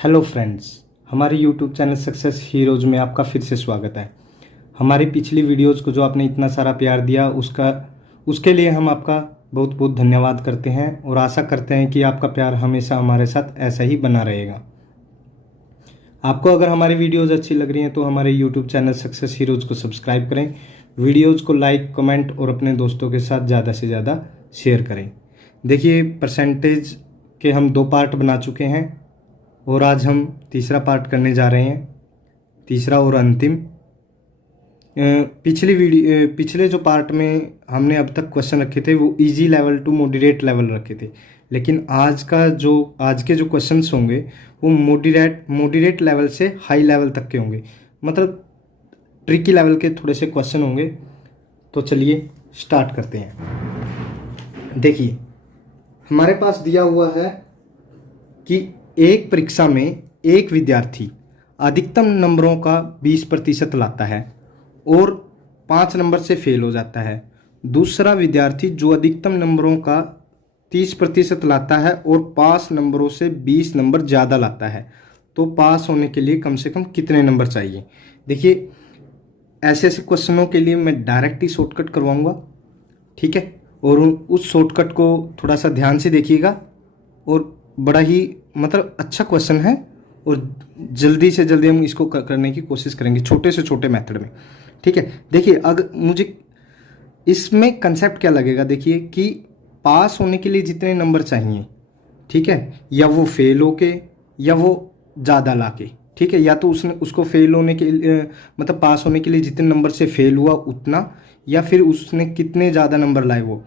Hello friends, हमारे YouTube channel success heroes में आपका फिर से स्वागत है। हमारी पिछली वीडियोज़ को जो आपने इतना सारा प्यार दिया उसके लिए हम आपका बहुत बहुत धन्यवाद करते हैं और आशा करते हैं कि आपका प्यार हमेशा हमारे साथ ऐसा ही बना रहेगा। आपको अगर हमारी वीडियोज़ अच्छी लग रही हैं तो हमारे यूट्यूब चैनल सक्सेस हीरोज़ को सब्सक्राइब करें, वीडियोज़ को लाइक, कमेंट और अपने दोस्तों के साथ ज़्यादा से ज़्यादा शेयर करें। देखिए, परसेंटेज के हम 2 पार्ट बना चुके हैं और आज हम तीसरा पार्ट करने जा रहे हैं, तीसरा और अंतिम। पिछले जो पार्ट में हमने अब तक क्वेश्चन रखे थे वो easy level to moderate level रखे थे, लेकिन आज के जो क्वेश्चंस होंगे वो मॉडरेट लेवल से हाई लेवल तक के होंगे, मतलब ट्रिकी लेवल के थोड़े से क्वेश्चन होंगे। तो चलिए स्टार्ट करते हैं। देखिए, हमारे पास दिया हुआ है कि एक परीक्षा में एक विद्यार्थी अधिकतम नंबरों का 20% लाता है और 5 नंबर से फेल हो जाता है। दूसरा विद्यार्थी जो अधिकतम नंबरों का 30% लाता है और 5 नंबरों से 20 नंबर ज़्यादा लाता है, तो पास होने के लिए कम से कम कितने नंबर चाहिए। देखिए, ऐसे ऐसे क्वेश्चनों के लिए मैं डायरेक्ट ही शॉर्टकट करवाऊँगा, ठीक है। और उस शॉर्टकट को थोड़ा सा ध्यान से देखिएगा और बड़ा ही मतलब अच्छा क्वेश्चन है और जल्दी से जल्दी हम इसको करने की कोशिश करेंगे छोटे से छोटे मेथड में, ठीक है। देखिए, अगर मुझे इसमें कंसेप्ट क्या लगेगा, देखिए कि पास होने के लिए जितने नंबर चाहिए, ठीक है, या वो फेल होके या वो ज़्यादा लाके, ठीक है, या तो उसको फेल होने के लिए मतलब पास होने के लिए जितने नंबर से फेल हुआ उतना, या फिर उसने कितने ज़्यादा नंबर लाए वो।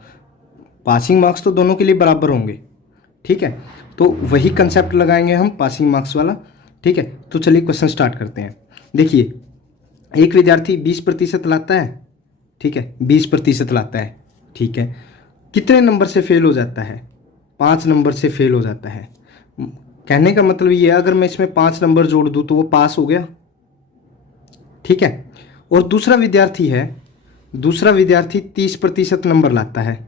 पासिंग मार्क्स तो दोनों के लिए बराबर होंगे, ठीक है। तो वही कंसेप्ट लगाएंगे हम पासिंग मार्क्स वाला, ठीक है। तो चलिए क्वेश्चन स्टार्ट करते हैं। देखिए, एक विद्यार्थी 20% लाता है, ठीक है, 20% लाता है, ठीक है। कितने नंबर से फेल हो जाता है? 5 नंबर से फेल हो जाता है। कहने का मतलब ये है, अगर मैं इसमें 5 नंबर जोड़ दूँ तो वो पास हो गया, ठीक है। और दूसरा विद्यार्थी 30% नंबर लाता है,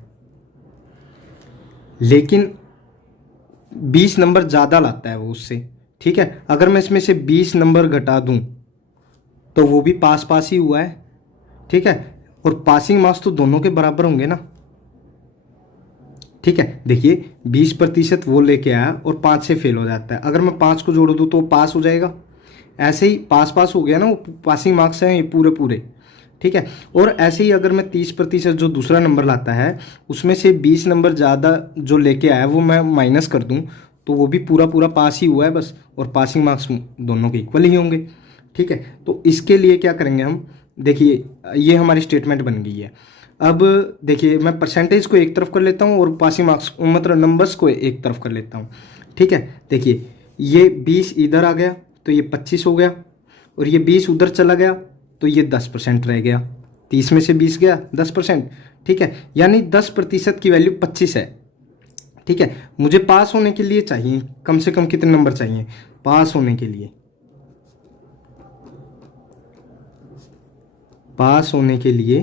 लेकिन 20 नंबर ज़्यादा लाता है वो उससे, ठीक है। अगर मैं इसमें से 20 नंबर घटा दूं तो वो भी पास ही हुआ है, ठीक है। और पासिंग मार्क्स तो दोनों के बराबर होंगे ना, ठीक है। देखिए, 20% वो लेके आया और 5 से फेल हो जाता है। अगर मैं 5 को जोड़ दूं तो वो पास हो जाएगा। ऐसे ही पास हो गया ना, वो पासिंग मार्क्स हैं ये पूरे, ठीक है। और ऐसे ही अगर मैं 30% जो दूसरा नंबर लाता है उसमें से 20 नंबर ज़्यादा जो लेके आया वो मैं माइनस कर दूं तो वो भी पूरा पास ही हुआ है बस, और पासिंग मार्क्स दोनों के इक्वल ही होंगे, ठीक है। तो इसके लिए क्या करेंगे हम, देखिए ये हमारी स्टेटमेंट बन गई है। अब देखिए, मैं परसेंटेज को एक तरफ कर लेता हूँ और पासिंग मार्क्स मतलब नंबर्स को एक तरफ कर लेता हूँ, ठीक है। देखिए, ये 20 इधर आ गया तो ये 25 हो गया, और ये 20 उधर चला गया तो ये 10% रह गया। 30 में से 20 गया 10%, ठीक है। यानी 10% की वैल्यू 25 है, ठीक है। मुझे पास होने के लिए चाहिए कम से कम कितने नंबर चाहिए? पास होने के लिए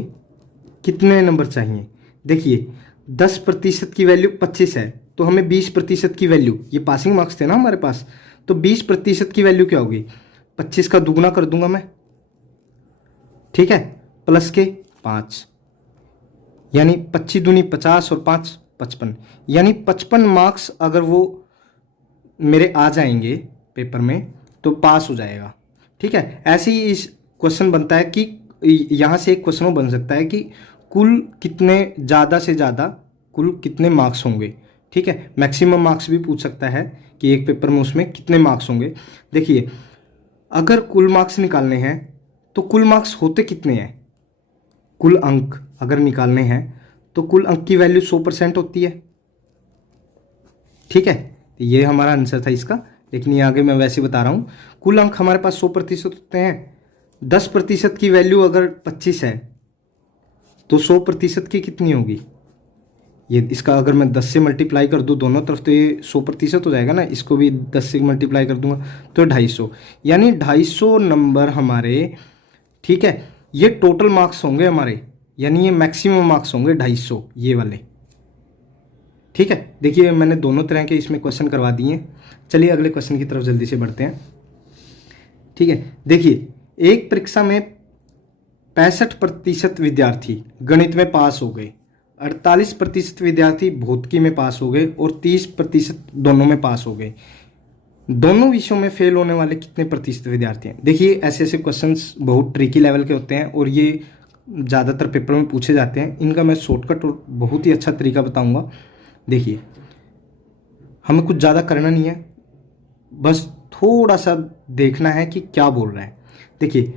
कितने नंबर चाहिए? देखिए, 10% की वैल्यू 25 है तो हमें 20% की वैल्यू, ये पासिंग मार्क्स थे ना हमारे पास, तो 20% की वैल्यू क्या होगी? 25 का दुगना कर दूंगा मैं, ठीक है, प्लस के 5, यानी 25 दूनी 50 और 5 55, यानी 55 मार्क्स अगर वो मेरे आ जाएंगे पेपर में तो पास हो जाएगा, ठीक है। ऐसे ही इस क्वेश्चन बनता है कि यहाँ से एक क्वेश्चन बन सकता है कि कुल कितने ज़्यादा से ज़्यादा कुल कितने मार्क्स होंगे, ठीक है। मैक्सिमम मार्क्स भी पूछ सकता है कि एक पेपर में उसमें कितने मार्क्स होंगे। देखिए, अगर कुल मार्क्स निकालने हैं तो कुल मार्क्स होते कितने हैं? कुल अंक अगर निकालने हैं तो कुल अंक की वैल्यू 100% होती है, ठीक है। तो ये हमारा आंसर था इसका, लेकिन ये आगे मैं वैसे बता रहा हूँ। कुल अंक हमारे पास 100% होते हैं। 10% की वैल्यू अगर 25 है तो 100% की कितनी होगी? ये इसका अगर मैं 10 से मल्टीप्लाई कर दूँ दोनों तरफ तो ये 100% हो जाएगा ना। इसको भी 10 से मल्टीप्लाई कर दूंगा तो 250, यानी 250 नंबर हमारे, ठीक है। ये टोटल मार्क्स होंगे हमारे, यानी ये मैक्सिमम मार्क्स होंगे 250 ये वाले, ठीक है, देखिए मैंने दोनों तरह के इसमें क्वेश्चन करवा दिए हैं। चलिए अगले क्वेश्चन की तरफ जल्दी से बढ़ते हैं। ठीक है, देखिए एक परीक्षा में 65% विद्यार्थी गणित में पास हो गए, 48% विद्यार्थी भौतिकी में पास हो गए और 30% दोनों में पास हो गए। दोनों विषयों में फेल होने वाले कितने प्रतिशत विद्यार्थी हैं? देखिए ऐसे ऐसे क्वेश्चंस बहुत ट्रिकी लेवल के होते हैं और ये ज़्यादातर पेपर में पूछे जाते हैं। इनका मैं शॉर्टकट और बहुत ही अच्छा तरीका बताऊंगा। देखिए हमें कुछ ज़्यादा करना नहीं है, बस थोड़ा सा देखना है कि क्या बोल रहा है। देखिए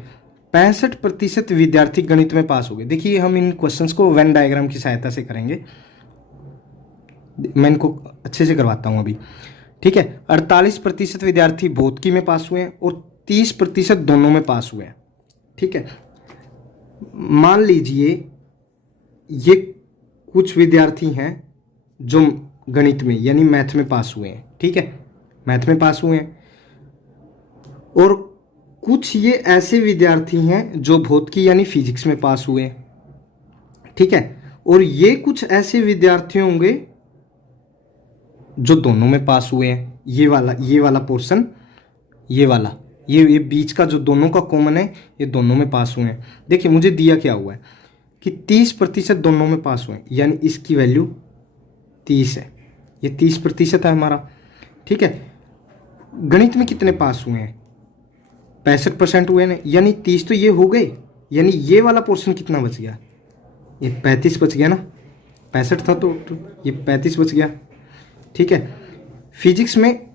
65% विद्यार्थी गणित में पास हो गए। देखिए हम इन क्वेश्चंस को वेन डायग्राम की सहायता से करेंगे। मैं इनको अच्छे से करवाता हूँ अभी। ठीक है, 48% विद्यार्थी भौतिकी में पास हुए हैं और 30% दोनों में पास हुए हैं। ठीक है, मान लीजिए ये कुछ विद्यार्थी हैं जो गणित में यानी मैथ में पास हुए हैं। ठीक है, मैथ में पास हुए हैं और कुछ ये ऐसे विद्यार्थी हैं जो भौतिकी यानी फिजिक्स में पास हुए हैं। ठीक है, और ये कुछ ऐसे विद्यार्थी होंगे जो दोनों में पास हुए हैं। ये वाला पोर्शन, ये बीच का जो दोनों का कॉमन है, ये दोनों में पास हुए हैं। देखिए मुझे दिया क्या हुआ है कि 30% दोनों में पास हुए हैं, यानी इसकी वैल्यू 30 है। ये 30% है हमारा। ठीक है, गणित में कितने पास हुए हैं? 65% हुए हैं, यानी 30 तो ये हो गए, यानी ये वाला पोर्शन कितना बच गया? ये 35 बच गया ना। 65 था तो ये 35 बच गया। ठीक है, फिजिक्स में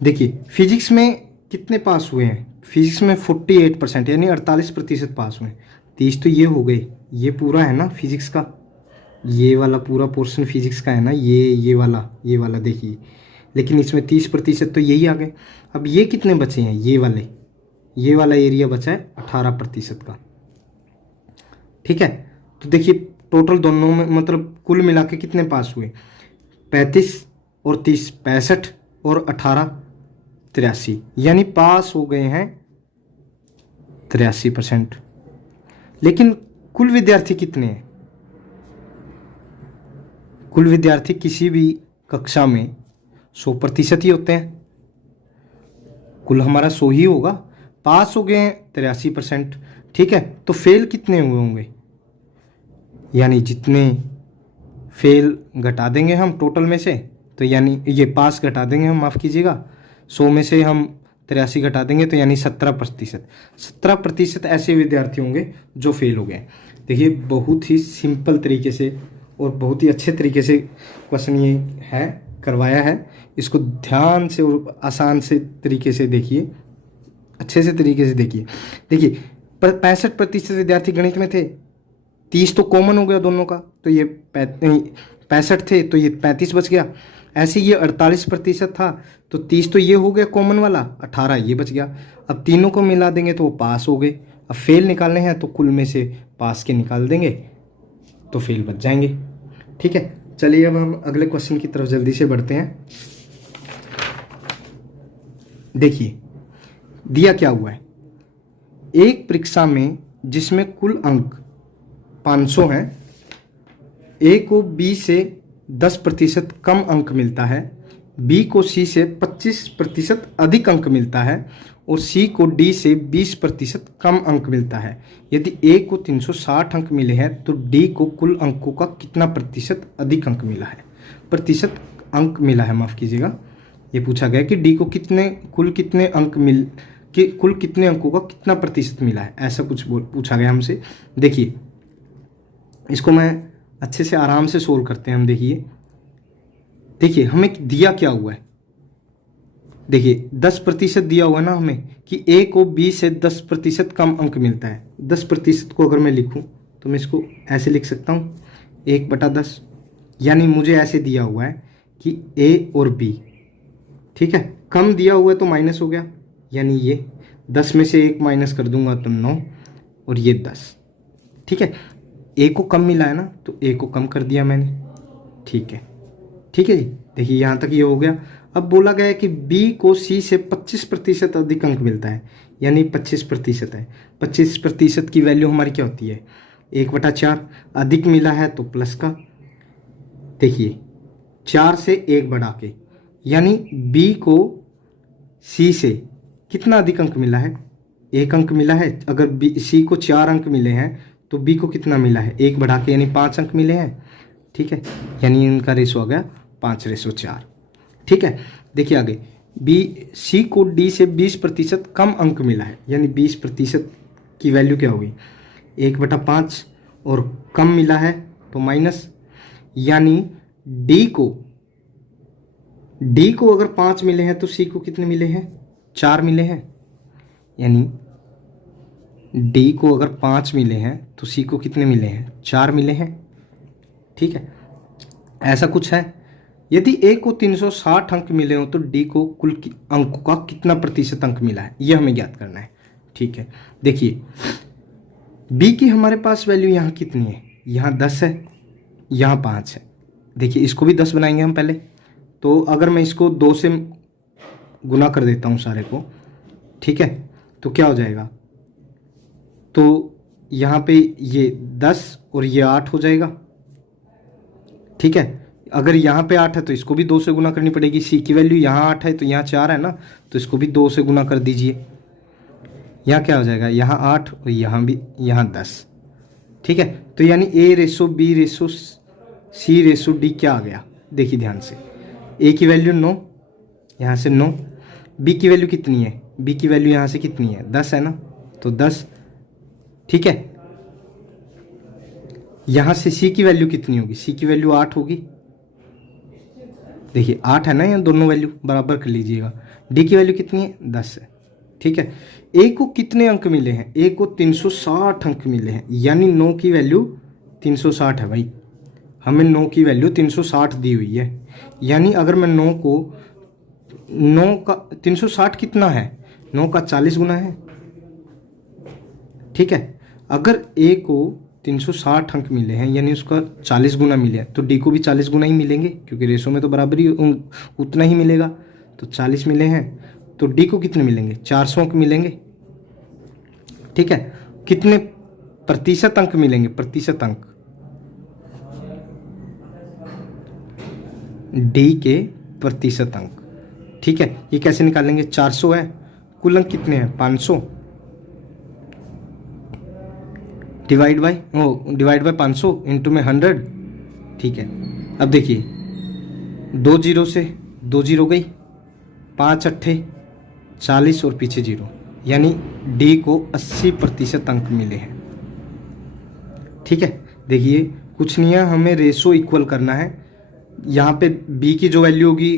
देखिए फिजिक्स में कितने पास हुए हैं? फिजिक्स में 48% यानी 48% पास हुए हैं। 30 तो ये हो गए, ये पूरा है ना फिजिक्स का, ये वाला पूरा पोर्शन फिजिक्स का है ना, ये वाला देखिए। लेकिन इसमें 30% तो यही आ गए। अब ये कितने बचे हैं? ये वाला एरिया बचा है 18% का। ठीक है, तो देखिए टोटल दोनों में मतलब कुल मिला के कितने पास हुए? 35 और 30, 65 और 18, 83, यानी पास हो गए हैं 83%। लेकिन कुल विद्यार्थी कितने हैं? कुल विद्यार्थी किसी भी कक्षा में 100% ही होते हैं। कुल हमारा 100 ही होगा। पास हो गए हैं 83%। ठीक है, तो फेल कितने हुए होंगे? यानी जितने फेल घटा देंगे हम टोटल में से, तो यानी ये पास घटा देंगे हम, माफ़ कीजिएगा, 100 में से हम 83 घटा देंगे तो यानी 17%। 17% ऐसे विद्यार्थी होंगे जो फेल हो गए। देखिए बहुत ही सिंपल तरीके से और बहुत ही अच्छे तरीके से क्वेश्चन ये है करवाया है। इसको ध्यान से और आसान से तरीके से देखिए, अच्छे से तरीके से देखिए। देखिए 65% विद्यार्थी गणित में थे, 30 तो कॉमन हो गया दोनों का, तो ये 65 थे तो ये 35 बच गया। ऐसे ये 48% था तो 30 तो ये हो गया कॉमन वाला, 18 ये बच गया। अब तीनों को मिला देंगे तो वो पास हो गए। अब फेल निकालने हैं तो कुल में से पास के निकाल देंगे तो फेल बच जाएंगे। ठीक है, चलिए अब हम अगले क्वेश्चन की तरफ जल्दी से बढ़ते हैं। देखिए दिया क्या हुआ है, एक परीक्षा में जिसमें कुल अंक 500 हैं, ए को बी से 10% कम अंक मिलता है, बी को सी से 25% अधिक अंक मिलता है और सी को डी से 20% कम अंक मिलता है। यदि ए को 360 अंक मिले हैं तो डी को कुल अंकों का कितना प्रतिशत अधिक अंक मिला है? प्रतिशत अंक मिला है, माफ़ कीजिएगा, ये पूछा गया कि डी को कुल कितने अंकों का कितना प्रतिशत मिला है, ऐसा कुछ पूछा गया हमसे। देखिए इसको मैं अच्छे से आराम से सोल्व करते हैं हम। देखिए हमें दिया क्या हुआ है, देखिए 10% दिया हुआ है ना हमें कि ए को बी से 10% कम अंक मिलता है। 10% को अगर मैं लिखूं तो मैं इसको ऐसे लिख सकता हूँ 1/10, यानी मुझे ऐसे दिया हुआ है कि ए और बी, ठीक है, कम दिया हुआ है तो माइनस हो गया, यानी ये 10 में से 1 माइनस कर दूंगा तो 9 और ये 10। ठीक है, ए को कम मिला है ना तो ए को कम कर दिया मैंने। ठीक है जी, देखिए यहाँ तक ये हो गया। अब बोला गया है कि बी को सी से 25% अधिक अंक मिलता है, यानी 25% है। 25% की वैल्यू हमारी क्या होती है? 1/4। अधिक मिला है तो प्लस का, देखिए 4 से 1 बढ़ा के, यानी बी को सी से कितना अधिक अंक मिला है, 1 अंक मिला है। अगर बी सी को 4 अंक मिले हैं तो बी को कितना मिला है, 1 बढ़ा के, यानी 5 अंक मिले हैं। ठीक है, यानी इनका रेशो आ गया 5:4। ठीक है, देखिए आगे, बी सी को डी से 20% कम अंक मिला है, यानी 20% की वैल्यू क्या होगी, 1/5, और कम मिला है तो माइनस, यानी डी को अगर 5 मिले हैं तो सी को कितने मिले हैं, 4 मिले हैं। यानी डी को अगर 5 मिले हैं तो सी को कितने मिले हैं, 4 मिले हैं। ठीक है, ऐसा कुछ है। यदि ए को 360 अंक मिले हो तो डी को कुल अंकों का कितना प्रतिशत अंक मिला है, यह हमें ज्ञात करना है। ठीक है, देखिए बी की हमारे पास वैल्यू यहाँ कितनी है, यहाँ 10 है, यहाँ 5 है। देखिए इसको भी 10 बनाएंगे हम पहले, तो अगर मैं इसको 2 से गुना कर देता हूँ सारे को, ठीक है, तो क्या हो जाएगा, तो यहाँ पे ये 10 और ये 8 हो जाएगा। ठीक है, अगर यहाँ पे 8 है तो इसको भी 2 से गुना करनी पड़ेगी। सी की वैल्यू यहाँ 8 है तो यहाँ 4 है ना, तो इसको भी 2 से गुना कर दीजिए। यहाँ क्या हो जाएगा, यहाँ 8 और यहाँ भी, यहाँ 10। ठीक है, तो यानी A/B/C/D क्या आ गया, देखिए ध्यान से, ए की वैल्यू 9, यहाँ से 9, बी की वैल्यू कितनी है, बी की वैल्यू यहाँ से कितनी है, 10 है ना, तो 10। ठीक है, यहाँ से सी की वैल्यू कितनी होगी, सी की वैल्यू 8 होगी। देखिए 8 है ना, यहाँ दोनों वैल्यू बराबर कर लीजिएगा। डी की वैल्यू कितनी है, 10 है। ठीक है, ए को कितने अंक मिले हैं, ए को 360 अंक मिले हैं, यानी 9 की वैल्यू 360 है भाई, हमें 9 की वैल्यू 360 दी हुई है। यानी अगर मैं 9 का 360 कितना है, 9 का 40 गुना है। ठीक है, अगर ए को 360 अंक मिले हैं यानी उसका 40 गुना मिले हैं, तो डी को भी 40 गुना ही मिलेंगे, क्योंकि रेशो में तो बराबर ही उतना ही मिलेगा। तो 40 मिले हैं तो डी को कितने मिलेंगे, 400 अंक मिलेंगे। ठीक है, कितने प्रतिशत अंक मिलेंगे, प्रतिशत अंक, डी के प्रतिशत अंक। ठीक है, ये कैसे निकालेंगे, 400 है, कुल अंक कितने हैं, 500, डिवाइड बाय 500 इंटू में 100। ठीक है, अब देखिए 2 जीरो से 2 जीरो गई, 5 अट्ठे 40 और पीछे 0, यानी डी को 80% अंक मिले हैं। ठीक है, देखिए कुछ नहीं है, हमें रेशो इक्वल करना है। यहाँ पे बी की जो वैल्यू होगी,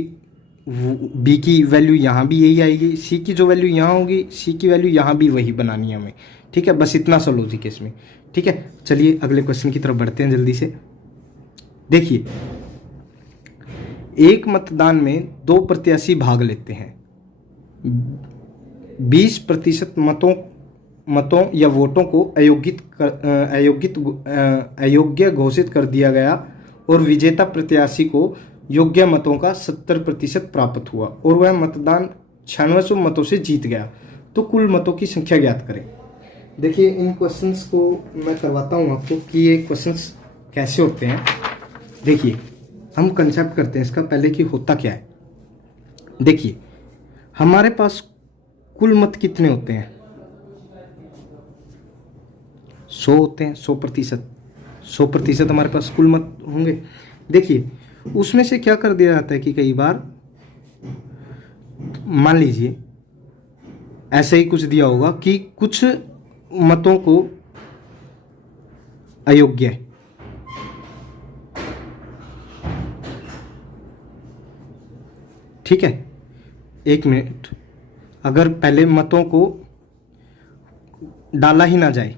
बी की वैल्यू यहाँ भी यही आएगी, सी की जो वैल्यू यहाँ होगी, सी की वैल्यू यहाँ भी वही बनानी है हमें। ठीक है, बस इतना सा लॉजिक है इसमें। ठीक है, चलिए अगले क्वेश्चन की तरफ बढ़ते हैं जल्दी से। देखिए, एक मतदान में 2 प्रत्याशी भाग लेते हैं, 20% मतों या वोटों को अयोग्य घोषित कर दिया गया और विजेता प्रत्याशी को योग्य मतों का 70% प्राप्त हुआ और वह मतदान 9600 मतों से जीत गया, तो कुल मतों की संख्या ज्ञात करें। देखिए इन क्वेश्चंस को मैं करवाता हूँ आपको कि ये क्वेश्चंस कैसे होते हैं। देखिए हम कंसेप्ट करते हैं इसका पहले कि होता क्या है। देखिए हमारे पास कुल मत कितने होते हैं, 100 होते हैं, 100% हमारे पास कुल मत होंगे। देखिए उसमें से क्या कर दिया जाता है कि कई बार मान लीजिए ऐसे ही कुछ दिया होगा कि कुछ मतों को अयोग्य है, ठीक है, 1 मिनट, अगर पहले मतों को डाला ही ना जाए,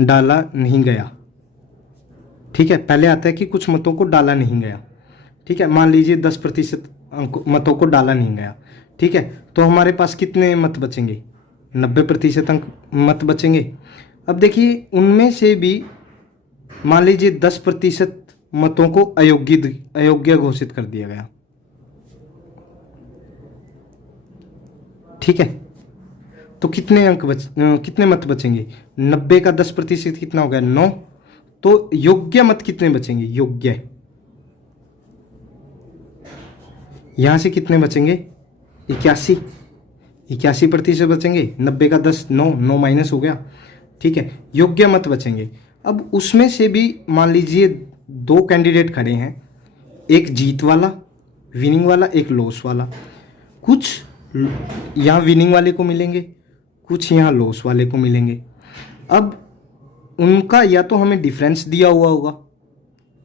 डाला नहीं गया, ठीक है, पहले आता है कि कुछ मतों को डाला नहीं गया, ठीक है, मान लीजिए 10% मतों को डाला नहीं गया, ठीक है, तो हमारे पास कितने मत बचेंगे, 90% अंक मत बचेंगे। अब देखिए उनमें से भी मान लीजिए 10% मतों को अयोग्य घोषित कर दिया गया, ठीक है, तो कितने मत बचेंगे, 90 का 10% कितना हो गया, 9, तो योग्य मत कितने बचेंगे? योग्य, यहां से कितने बचेंगे? 81% बचेंगे। 90 का 10, 9 माइनस हो गया। ठीक है, योग्य मत बचेंगे। अब उसमें से भी मान लीजिए 2 कैंडिडेट खड़े हैं, एक जीत वाला विनिंग वाला, एक लॉस वाला। कुछ यहाँ विनिंग वाले को मिलेंगे, कुछ यहाँ लॉस वाले को मिलेंगे। अब उनका या तो हमें डिफरेंस दिया हुआ होगा,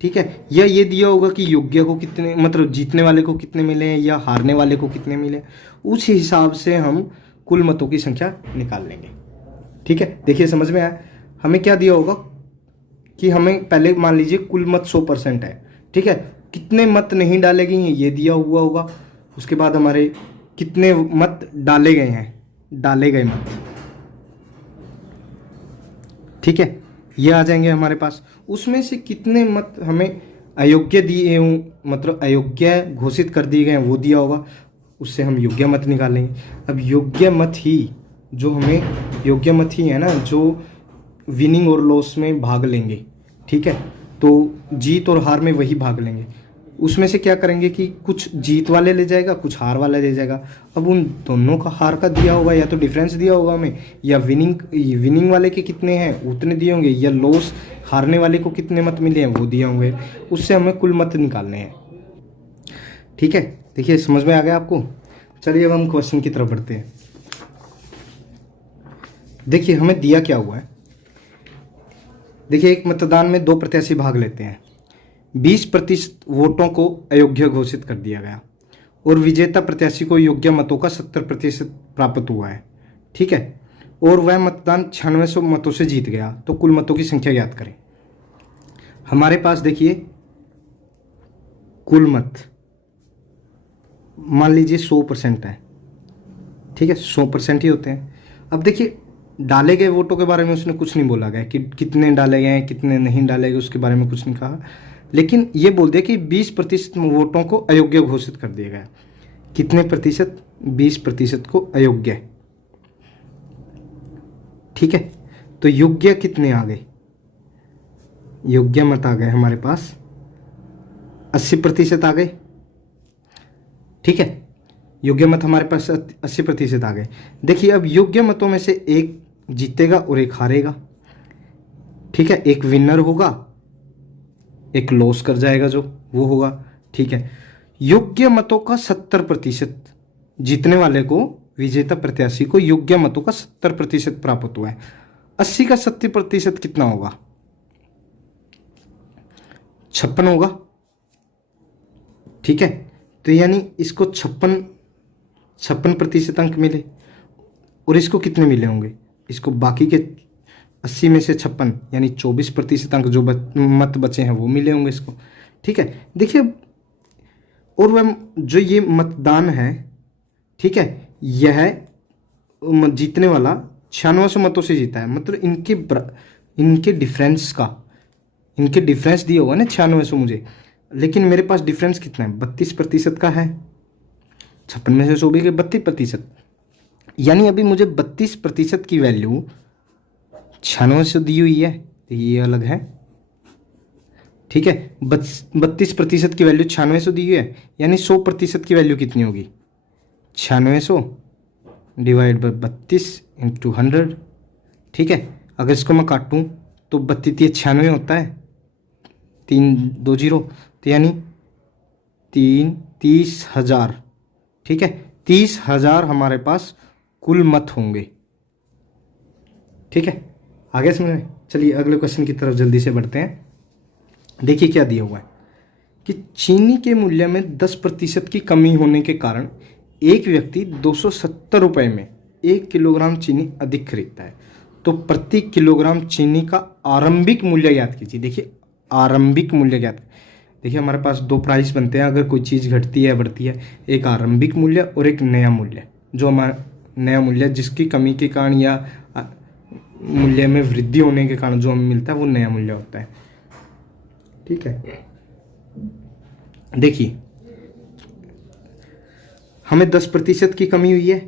ठीक है, या ये दिया होगा कि योग्य को कितने, मतलब जीतने वाले को कितने मिले हैं या हारने वाले को कितने मिले। उस हिसाब से हम कुल मतों की संख्या निकाल लेंगे। ठीक है, देखिए समझ में आया। हमें क्या दिया होगा कि हमें पहले मान लीजिए कुल मत 100% है। ठीक है, कितने मत नहीं डाले गए हैं ये दिया हुआ होगा। उसके बाद हमारे कितने मत डाले गए हैं, डाले गए मत, ठीक है, ये आ जाएंगे हमारे पास। उसमें से कितने मत हमें अयोग्य दिए हों, मतलब अयोग्य घोषित कर दिए गए हैं, वो दिया होगा। उससे हम योग्य मत निकालेंगे। अब योग्य मत ही जो हमें, योग्य मत ही है ना जो विनिंग और लॉस में भाग लेंगे। ठीक है, तो जीत और हार में वही भाग लेंगे। उसमें से क्या करेंगे कि कुछ जीत वाले ले जाएगा, कुछ हार वाला ले जाएगा। अब उन दोनों का हार का दिया होगा, या तो डिफरेंस दिया होगा हमें, या विनिंग वाले के कितने हैं उतने दिए होंगे, या लॉस हारने वाले को कितने मत मिले हैं वो दिए होंगे। उससे हमें कुल मत निकालने हैं। ठीक है, देखिए समझ में आ गया आपको। चलिए अब हम क्वेश्चन की तरफ बढ़ते हैं। देखिए हमें दिया क्या हुआ है। देखिए एक मतदान में 2 प्रत्याशी भाग लेते हैं। 20% वोटों को अयोग्य घोषित कर दिया गया और विजेता प्रत्याशी को योग्य मतों का 70% प्राप्त हुआ है। ठीक है, और वह मतदान 9600 मतों से जीत गया। तो कुल मतों की संख्या ज्ञात करें। हमारे पास देखिए कुल मत मान लीजिए 100% है। ठीक है, 100% ही होते हैं। अब देखिए डाले गए वोटों के बारे में उसने कुछ नहीं बोला गया कि कितने डाले गए हैं, कितने नहीं डाले गए, उसके बारे में कुछ नहीं कहा। लेकिन ये बोल दिया कि 20% वोटों को अयोग्य घोषित कर दिया गया। कितने प्रतिशत? 20% को अयोग्य। ठीक है, तो योग्य कितने आ गए? योग्य मत आ गए हमारे पास 80% आ गए। ठीक है, योग्य मत हमारे पास 80% आ गए। देखिए अब योग्य मतों में से एक जीतेगा और एक हारेगा। ठीक है, एक विनर होगा, एक लॉस कर जाएगा जो वो होगा। ठीक है, योग्य मतों का 70%, जीतने वाले को, विजेता प्रत्याशी को योग्य मतों का 70% प्राप्त हुआ है। 80 का 70% कितना होगा? 56 होगा। ठीक है, तो यानी इसको 56% अंक मिले। और इसको कितने मिले होंगे? इसको बाकी के 80 में से 56 यानी 24% अंक जो मत बचे हैं वो मिले होंगे इसको। ठीक है, देखिए और वह जो ये मतदान है, ठीक है, यह जीतने वाला 9600 मतों से जीता है। मतलब इनके डिफरेंस का, इनके डिफरेंस दिया होगा ना 9600 मुझे, लेकिन मेरे पास डिफरेंस कितना है? 32% का है। 56 में से 24 के 32%, यानी अभी मुझे 32% की वैल्यू 9600 दी हुई है, तो ये अलग है। ठीक है, 32% की वैल्यू 9600 दी हुई है, यानी 100% की वैल्यू कितनी होगी? 9600 डिवाइड बाई 32 इंटू 100। ठीक है, अगर इसको मैं काटूँ तो 32 96 होता है, 3 2 0, तो यानी 30,000। ठीक है, 30,000 हमारे पास कुल मत होंगे। ठीक है, आगे समझ में। चलिए अगले क्वेश्चन की तरफ जल्दी से बढ़ते हैं। देखिए क्या दिया हुआ है कि चीनी के मूल्य में 10% की कमी होने के कारण एक व्यक्ति 270 रुपये में 1 किलोग्राम चीनी अधिक खरीदता है। तो प्रति किलोग्राम चीनी का आरंभिक मूल्य ज्ञात कीजिए। देखिए आरंभिक मूल्य ज्ञात, देखिए हमारे पास 2 प्राइस बनते हैं अगर कोई चीज़ घटती है बढ़ती है, एक आरंभिक मूल्य और एक नया मूल्य। जो हमारा नया मूल्य जिसकी कमी के कारण या मूल्य में वृद्धि होने के कारण जो हमें मिलता है वो नया मूल्य होता है। ठीक है, देखिए हमें 10% की कमी हुई है,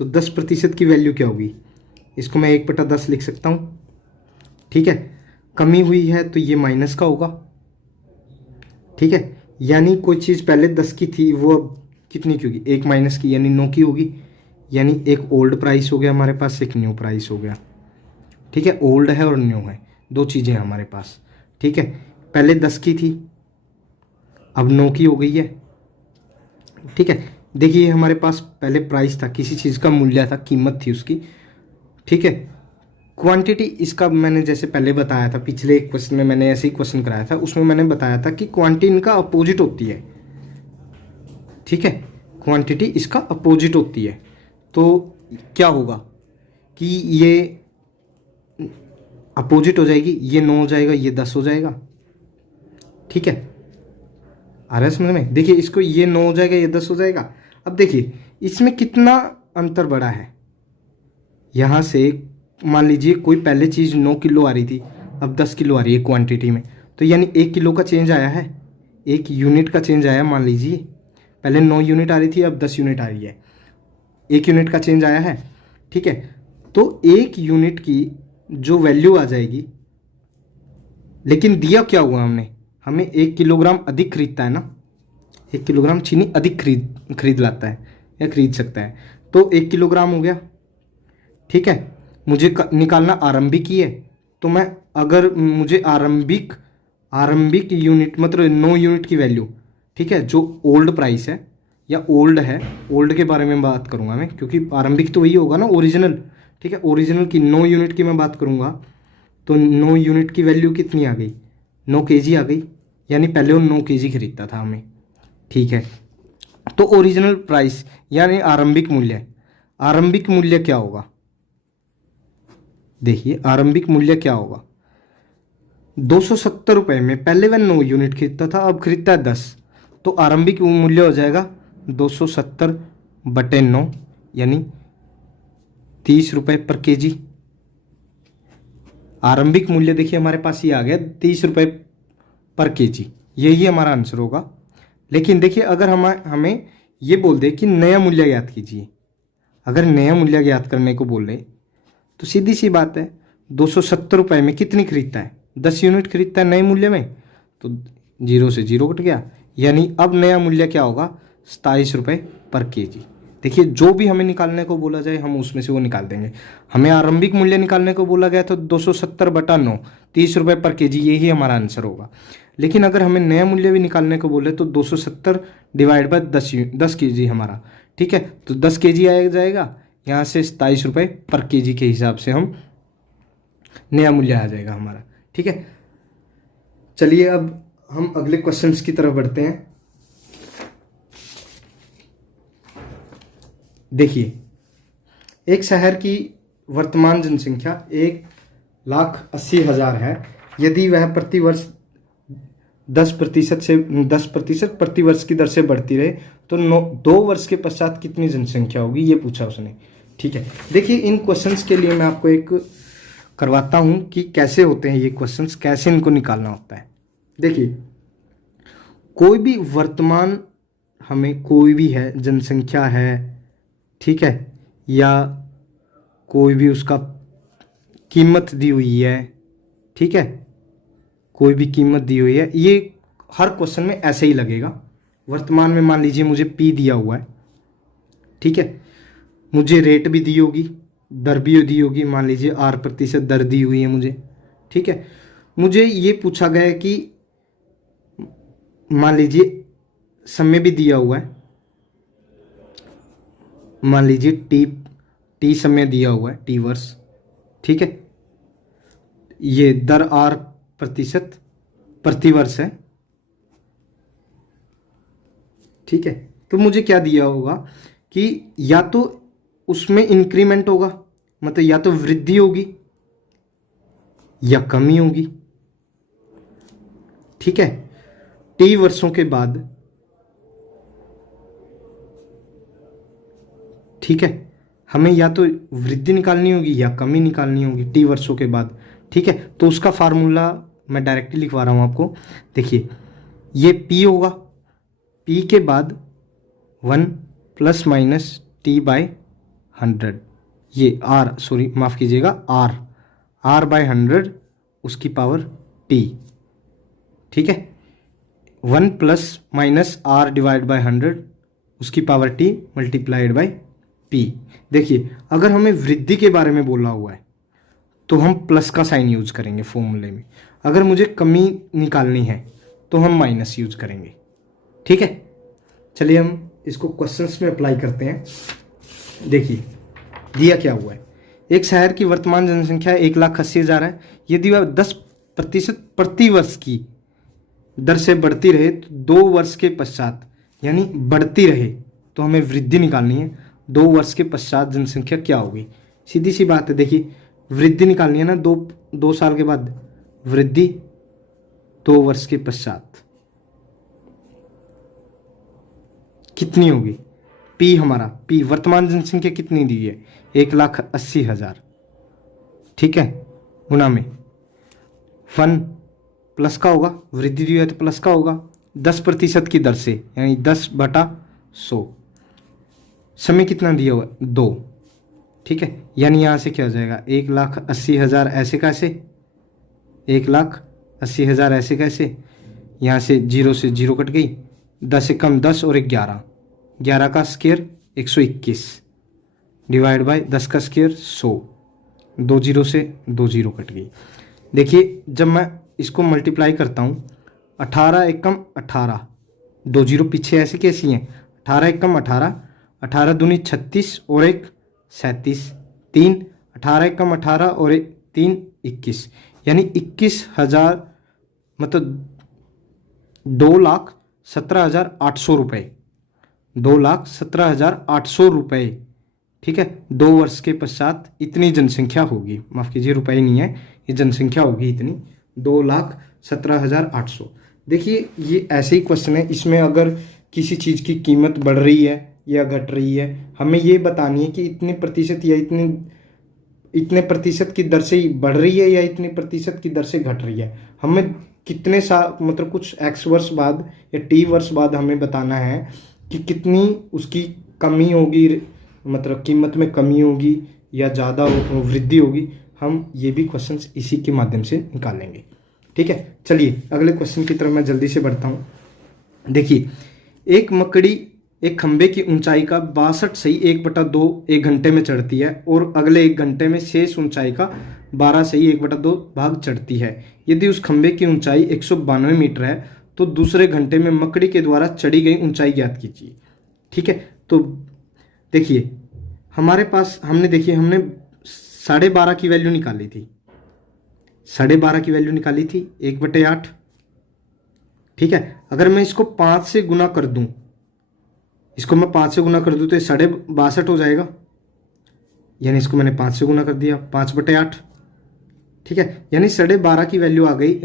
तो 10% की वैल्यू क्या होगी? इसको मैं 1/10 लिख सकता हूँ। ठीक है, कमी हुई है तो ये माइनस का होगा, ठीक है। यानी कोई चीज़ पहले 10 की थी वो अब कितनी की होगी, 1 माइनस की यानी 9 की होगी। यानी एक ओल्ड प्राइस हो गया हमारे पास, एक न्यू प्राइस हो गया, ठीक है। ओल्ड है और न्यू है, दो चीज़ें हैं हमारे पास, ठीक है। पहले 10 की थी अब 9 की हो गई है, ठीक है। देखिए हमारे पास पहले प्राइस था, किसी चीज़ का मूल्य था, कीमत थी उसकी, ठीक है। क्वांटिटी इसका मैंने जैसे पहले बताया था, पिछले एक क्वेश्चन में मैंने ऐसे ही क्वेश्चन कराया था, उसमें मैंने बताया था कि क्वांटिटी इनका अपोजिट होती है, ठीक है। क्वांटिटी इसका अपोजिट होती है, तो क्या होगा कि ये अपोजिट हो जाएगी, ये 9 हो जाएगा, ये 10 हो जाएगा, ठीक है। आ रहा है समझ में? देखिए इसको ये 9 हो जाएगा, ये 10 हो जाएगा। अब देखिए इसमें कितना अंतर बढ़ा है, यहाँ से मान लीजिए कोई पहले चीज़ 9 किलो आ रही थी, अब 10 किलो आ रही है क्वांटिटी में, तो यानी 1 किलो का चेंज आया है, 1 यूनिट का चेंज आया। मान लीजिए पहले 9 यूनिट आ रही थी, अब 10 यूनिट आ रही है, 1 यूनिट का चेंज आया है, ठीक है। तो 1 यूनिट की जो वैल्यू आ जाएगी, लेकिन दिया क्या हुआ हमने, हमें 1 किलोग्राम अधिक खरीदता है ना, 1 किलोग्राम चीनी अधिक खरीद लाता है या खरीद सकता है, तो 1 किलोग्राम हो गया, ठीक है। मुझे निकालना आरंभिक ही है, तो मैं अगर मुझे आरंभिक यूनिट मतलब 9 यूनिट की वैल्यू, ठीक है, जो ओल्ड प्राइस है या ओल्ड है, ओल्ड के बारे में बात करूंगा मैं, क्योंकि आरंभिक तो वही होगा ना, ओरिजिनल, ठीक है। ओरिजिनल की 9 यूनिट की मैं बात करूंगा, तो 9 यूनिट की वैल्यू कितनी आ गई, 9 केजी आ गई, यानी पहले वो 9 केजी खरीदता था हमें, ठीक है। तो ओरिजिनल प्राइस यानी आरंभिक मूल्य क्या होगा, देखिए आरंभिक मूल्य क्या होगा, 270 रुपये में पहले वह 9 यूनिट खरीदता था, अब खरीदता है 10, तो आरंभिक मूल्य हो जाएगा 270/9 यानी 30 रुपये पर केजी। आरंभिक मूल्य देखिए हमारे पास ये आ गया 30 रुपये पर केजी, यही हमारा आंसर होगा। लेकिन देखिए अगर हमें ये बोल दे कि नया मूल्य ज्ञात कीजिए, अगर नया मूल्य ज्ञात करने को बोल रहे तो सीधी सी बात है, 270 रुपये में कितनी खरीदता है, 10 यूनिट खरीदता है नए मूल्य में, तो 0 से 0 कट गया, यानी अब नया मूल्य क्या होगा, 27 रुपये पर केजी। देखिए जो भी हमें निकालने को बोला जाए हम उसमें से वो निकाल देंगे। हमें आरंभिक मूल्य निकालने को बोला गया तो 270/9 30 रुपये पर केजी, यही हमारा आंसर होगा। लेकिन अगर हमें नया मूल्य भी निकालने को बोले तो 270 डिवाइड बाय 10 केजी हमारा, ठीक है। तो 10 केजी आ जाएगा, यहाँ से 27 रुपये पर केजी के हिसाब से हम नया मूल्य आ जाएगा हमारा, ठीक है। चलिए अब हम अगले क्वेश्चंस की तरफ बढ़ते हैं। देखिए एक शहर की वर्तमान जनसंख्या 1,80,000 है, यदि वह प्रतिवर्ष 10% प्रतिवर्ष की दर से बढ़ती रहे तो 2 वर्ष के पश्चात कितनी जनसंख्या होगी, ये पूछा उसने, ठीक है। देखिए इन क्वेश्चंस के लिए मैं आपको एक करवाता हूं कि कैसे होते हैं ये क्वेश्चंस, कैसे इनको निकालना होता है। देखिए कोई भी वर्तमान, हमें कोई भी है जनसंख्या है, ठीक है, या कोई भी उसका कीमत दी हुई है, ठीक है, कोई भी कीमत दी हुई है, ये हर क्वेश्चन में ऐसे ही लगेगा। वर्तमान में मान लीजिए मुझे पी दिया हुआ है, ठीक है, मुझे रेट भी दी होगी, दर भी दी होगी, मान लीजिए 8% दर दी हुई है मुझे, ठीक है। मुझे ये पूछा गया है कि मान लीजिए समय भी दिया हुआ है, मान लीजिए टी समय दिया हुआ है, टी वर्ष, ठीक है, ये दर 8% प्रतिवर्ष है, ठीक है। तो मुझे क्या दिया होगा कि या तो उसमें इंक्रीमेंट होगा, मतलब या तो वृद्धि होगी या कमी होगी, ठीक है, टी वर्षों के बाद, ठीक है। हमें या तो वृद्धि निकालनी होगी या कमी निकालनी होगी टी वर्षों के बाद, ठीक है। तो उसका फार्मूला मैं डायरेक्टली लिखवा रहा हूँ आपको। देखिए ये P होगा, P के बाद 1 ± T/100, ये R, सॉरी माफ़ कीजिएगा, R/100 उसकी पावर टी, ठीक है। 1 plus minus R divide by 100 उसकी power T multiplied by P. देखिए अगर हमें वृद्धि के बारे में बोला हुआ है तो हम प्लस का साइन यूज करेंगे फॉर्मूले में, अगर मुझे कमी निकालनी है तो हम माइनस यूज करेंगे, ठीक है। चलिए हम इसको क्वेश्चंस में अप्लाई करते हैं। देखिए दिया क्या हुआ है, एक शहर की वर्तमान जनसंख्या 1,80,000 है। यदि वह 10% प्रति वर्ष की दर से बढ़ती रहे तो 2 वर्ष के पश्चात, यानी बढ़ती रहे तो हमें वृद्धि निकालनी है, 2 वर्ष के पश्चात जनसंख्या क्या होगी। सीधी सी बात है, देखिए वृद्धि निकालनी है ना, 2 साल के बाद वृद्धि, 2 वर्ष के पश्चात कितनी होगी। पी हमारा, पी वर्तमान जनसंख्या कितनी दी है 1,80,000, ठीक है, गुना में 1 प्लस का होगा, वृद्धि दी है तो प्लस का होगा, 10% की दर से, यानी 10/100। समय कितना दिया हुआ 2, ठीक है, यानी यहाँ से क्या हो जाएगा 1,80,000 ऐसे कैसे, 1,80,000 ऐसे कैसे, यहाँ से 0 से 0 कट गई, 10 से कम 10 और 11 का स्क्वायर 121 डिवाइड बाय 10 का स्क्वायर 100, 2 0 से 2 0 कट गई। देखिए जब मैं इसको मल्टीप्लाई करता हूँ, 18 एकम 18, 2 0 पीछे ऐसे कैसी हैं, 18 एकम 18, 18 दूनी 36 और 1 37, 3, 18 एकम 18 और 3 21, यानी 21,000, मतलब 2,17,800 रुपये, 2,17,800 रुपये, ठीक है। 2 वर्ष के पश्चात इतनी जनसंख्या होगी, माफ़ कीजिए रुपये नहीं है, ये जनसंख्या होगी इतनी, 2,17,800। देखिए ये ऐसे ही क्वेश्चन है, इसमें अगर किसी चीज़ की कीमत बढ़ रही है या घट रही है, हमें ये बतानी है कि इतने प्रतिशत या इतने प्रतिशत की दर से बढ़ रही है या इतने प्रतिशत की दर से घट रही है। हमें कितने साल, मतलब कुछ x वर्ष बाद या t वर्ष बाद हमें बताना है कि कितनी उसकी कमी होगी, मतलब कीमत में कमी होगी या ज़्यादा वृद्धि होगी। हम ये भी क्वेश्चंस इसी के माध्यम से निकालेंगे, ठीक है। चलिए अगले क्वेश्चन की तरफ मैं जल्दी से बढ़ता हूँ। देखिए एक मकड़ी एक खंबे की ऊंचाई का 62 सही 1/2 1 घंटे में चढ़ती है और अगले 1 घंटे में शेष ऊंचाई का 12 सही 1/2 भाग चढ़ती है। यदि उस खंबे की ऊंचाई 192 मीटर है तो दूसरे घंटे में मकड़ी के द्वारा चढ़ी गई ऊंचाई ज्ञात कीजिए, ठीक है। तो देखिए हमारे पास हमने 12.5 की वैल्यू निकाली थी, 12.5 की वैल्यू निकाली थी 1/8, ठीक है। अगर मैं इसको 5 से गुना कर दूं, इसको मैं 5 से गुना कर दूं तो 62.5 हो जाएगा, यानी इसको मैंने 5 से गुना कर दिया 5/8, ठीक है। यानी 12.5 की वैल्यू आ गई,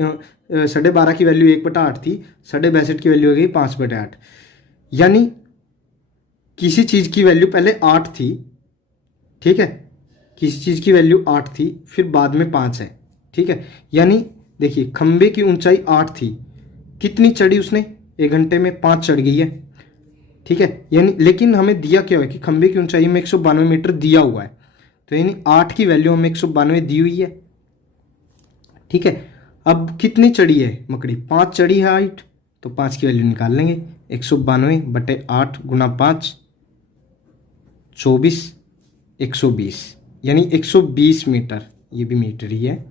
12.5 की वैल्यू 1/8 थी, 62 की वैल्यू आ गई 5/8, यानी किसी चीज़ की वैल्यू पहले 8 थी, ठीक है, किसी चीज़ की वैल्यू 8 थी फिर बाद में 5 है, ठीक है। यानी देखिए खंबे की ऊंचाई 8 थी, कितनी चढ़ी उसने 1 घंटे में 5 चढ़ गई है, ठीक है। यानी लेकिन हमें दिया क्या है कि खंबे की ऊंचाई में 192 मीटर दिया हुआ है, तो यानी 8 की वैल्यू हमें 192 दी हुई है, ठीक है। अब कितनी चढ़ी है मकड़ी, 5 चढ़ी है हाइट, तो 5 की वैल्यू निकाल लेंगे, 192/8 गुना 5 24 120, यानी 120 मीटर, ये भी मीटर ही है,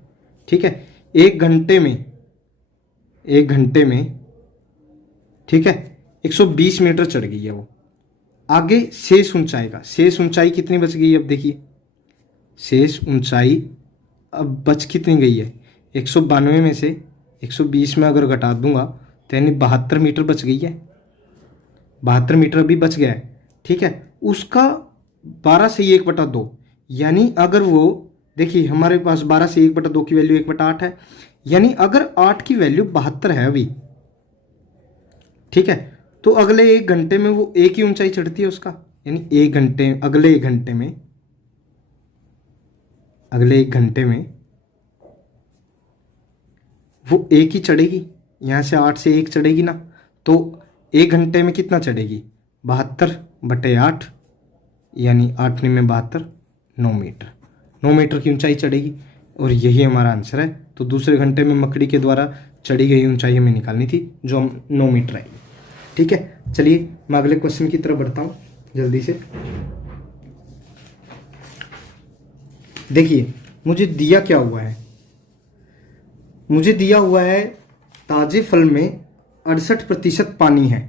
ठीक है। 1 घंटे में ठीक है 120 मीटर चढ़ गई है वो। आगे शेष ऊंचाई कितनी बच गई, अब देखिए शेष ऊंचाई अब बच कितनी गई है, 192 में से 120 में अगर घटा दूंगा तो यानी 72 मीटर बच गई है, 72 मीटर अभी बच गया है, ठीक है। उसका 12 से 1/2, यानी अगर वो देखिए हमारे पास 12 से 1/2 की वैल्यू 1/8 है, यानी अगर 8 की वैल्यू 72 है अभी, ठीक है, तो अगले 1 घंटे में वो एक ही ऊंचाई चढ़ती है उसका, यानी अगले एक घंटे में वो एक ही चढ़ेगी, यहाँ से 8 से 1 चढ़ेगी ना, तो 1 घंटे में कितना चढ़ेगी 72/8, यानी 8 में 72, 9 मीटर की ऊंचाई चढ़ेगी, और यही हमारा आंसर है तो दूसरे घंटे में मकड़ी के द्वारा चढ़ी गई ऊंचाई हमें निकालनी थी, जो हम 9 मीटर आएगी। ठीक है, चलिए मैं अगले क्वेश्चन की तरफ बढ़ता हूँ जल्दी से। देखिए मुझे दिया क्या हुआ है, मुझे दिया हुआ है ताजे फल में 68% पानी है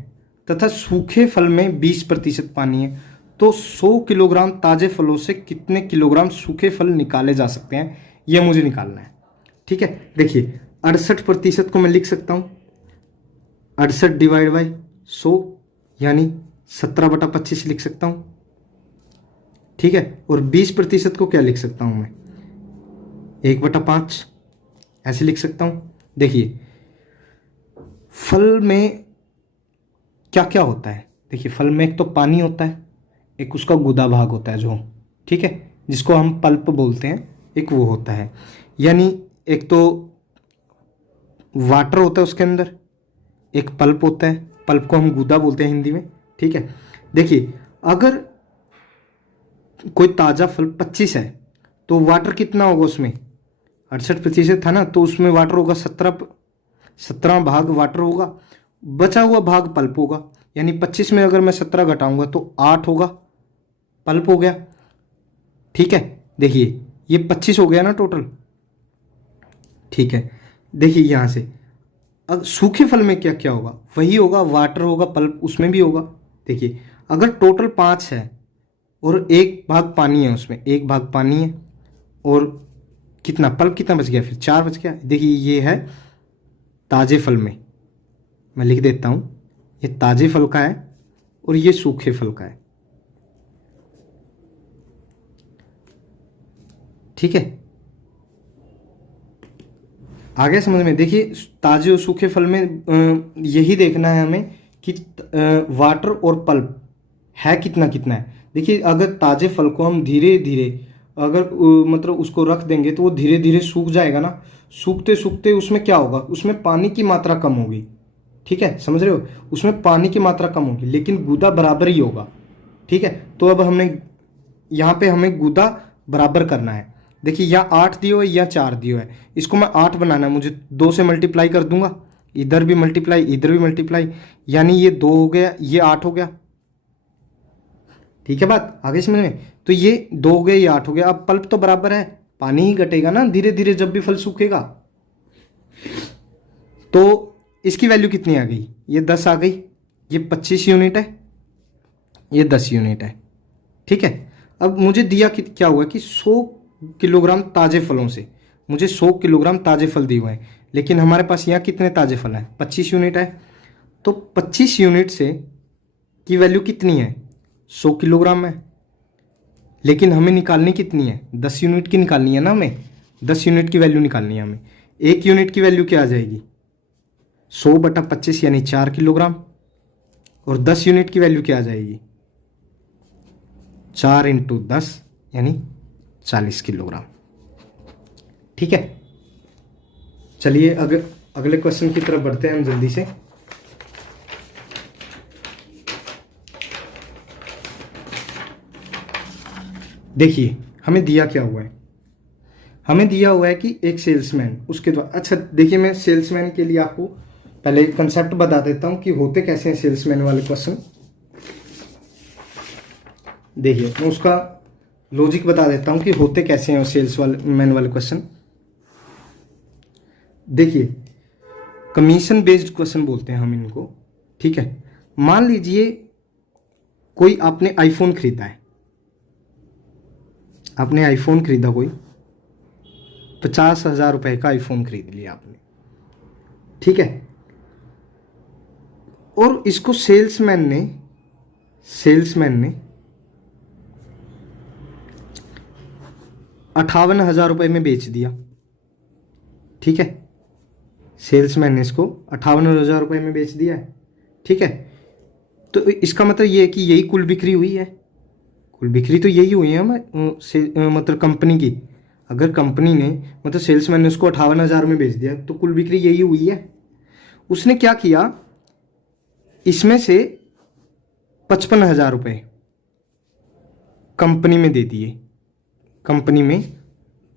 तथा सूखे फल में 20% पानी है। तो 100 किलोग्राम ताजे फलों से कितने किलोग्राम सूखे फल निकाले जा सकते हैं, यह मुझे निकालना है। ठीक है, देखिए 68% को मैं लिख सकता हूँ 68 डिवाइड बाई 100 यानी 17/25 लिख सकता हूँ। ठीक है, और 20% को क्या लिख सकता हूँ मैं 1/5 ऐसे लिख सकता हूँ। देखिए फल में क्या क्या होता है, देखिए फल में एक तो पानी होता है, एक उसका गुदा भाग होता है जो, ठीक है, जिसको हम पल्प बोलते हैं, एक वो होता है। यानी एक तो वाटर होता है उसके अंदर, एक पल्प होता है, पल्प को हम गुदा बोलते हैं हिंदी में। ठीक है, देखिए अगर कोई ताज़ा फल 25 है तो वाटर कितना होगा उसमें, 68% था ना, तो उसमें वाटर होगा 17 भाग वाटर होगा, बचा हुआ भाग पल्प होगा। यानी 25 में अगर मैं 17 घटाऊंगा तो 8 होगा, पल्प हो गया। ठीक है, देखिए ये 25 हो गया ना टोटल। ठीक है, देखिए यहाँ से अब सूखे फल में क्या क्या होगा, वही होगा, वाटर होगा, पल्प उसमें भी होगा। देखिए अगर टोटल 5 है और 1 भाग पानी है, उसमें 1 भाग पानी है और कितना पल्प कितना बच गया, फिर 4 बच गया। देखिए ये है ताजे फल में, मैं लिख देता हूँ, ये ताजे फल का है और ये सूखे फल का है। ठीक है, आगे समझ में। देखिए ताजे और सूखे फल में यही देखना है हमें कि वाटर और पल्प है कितना कितना है। देखिए अगर ताजे फल को हम धीरे धीरे अगर मतलब उसको रख देंगे तो वो धीरे धीरे सूख जाएगा ना, सूखते सूखते उसमें क्या होगा, उसमें पानी की मात्रा कम होगी। ठीक है, समझ रहे हो, उसमें पानी की मात्रा कम होगी लेकिन गुदा बराबर ही होगा। ठीक है, तो अब हमने यहाँ पे हमें गुदा बराबर करना है। देखिए यहाँ 8 दियो है, यहाँ 4 दियो है, इसको मैं 8 बनाना है, मुझे 2 से मल्टीप्लाई कर दूंगा, इधर भी मल्टीप्लाई इधर भी मल्टीप्लाई, यानी ये 2 हो गया, ये 8 हो गया। ठीक है, बात आगे समझ में। तो ये 2 हो गया, ये 8 हो गया। अब पल्प तो बराबर है, पानी ही घटेगा ना धीरे धीरे जब भी फल सूखेगा। तो इसकी वैल्यू कितनी आ गई, ये 10 आ गई, ये 25 यूनिट है, ये 10 यूनिट है। ठीक है, अब मुझे दिया कि क्या हुआ कि 100 किलोग्राम ताजे फलों से मुझे 100 किलोग्राम ताजे फल दिए हुए हैं, लेकिन हमारे पास यहाँ कितने ताजे फल हैं, 25 यूनिट है। तो 25 यूनिट से की वैल्यू कितनी है, 100 किलोग्राम है, लेकिन हमें निकालनी कितनी है, 10 यूनिट की निकालनी है ना, हमें 10 यूनिट की वैल्यू निकालनी है हमें। 1 यूनिट की वैल्यू क्या आ जाएगी, 100/25 यानी 4 किलोग्राम, और 10 यूनिट की वैल्यू क्या आ जाएगी, 4 × 10 यानी 40 किलोग्राम। ठीक है, चलिए अगले क्वेश्चन की तरफ बढ़ते हैं हम जल्दी से। देखिए हमें दिया क्या हुआ है, हमें दिया हुआ है कि एक सेल्समैन उसके द्वारा, अच्छा देखिए मैं सेल्समैन के लिए आपको पहले कंसेप्ट बता देता हूं कि होते कैसे हैं सेल्समैन वाले क्वेश्चन। देखिए मैं उसका लॉजिक बता देता हूं कि होते कैसे हैं सेल्स वाले मैन वाले क्वेश्चन। देखिए कमीशन बेस्ड क्वेश्चन बोलते हैं हम इनको। ठीक है, मान लीजिए कोई आपने आईफोन खरीदा है, आपने आईफोन खरीदा, कोई 50,000 रुपए का आईफोन खरीद लिया आपने। ठीक है, और इसको सेल्समैन ने 58,000 रुपए में बेच दिया। ठीक है, सेल्समैन ने इसको 58,000 रुपए में बेच दिया है। ठीक है, तो इसका मतलब ये है कि यही कुल बिक्री हुई है, कुल बिक्री तो यही हुई है मतलब कंपनी की। अगर कंपनी ने मतलब सेल्समैन ने उसको 58,000 में बेच दिया तो कुल बिक्री यही हुई है। उसने क्या किया, इसमें से 55,000 रुपये कंपनी में दे दिए, कंपनी में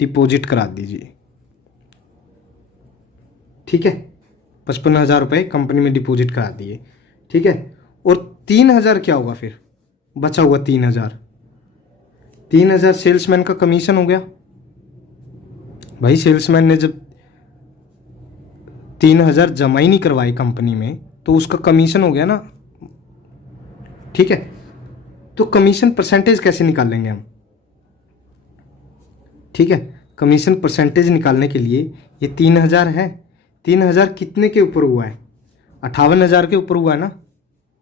डिपॉजिट करा दीजिए। ठीक है, 55,000 रुपये कंपनी में डिपॉजिट करा दिए, ठीक है। और 3,000 क्या होगा फिर, बचा हुआ 3,000, 3,000 सेल्समैन का कमीशन हो गया। भाई सेल्समैन ने जब 3,000 जमा ही नहीं करवाई कंपनी में तो उसका कमीशन हो गया ना, ठीक है। तो कमीशन परसेंटेज कैसे निकालेंगे हम, ठीक है। कमीशन परसेंटेज निकालने के लिए ये 3,000 है, 3,000 कितने के ऊपर हुआ है, 58,000 के ऊपर हुआ है ना,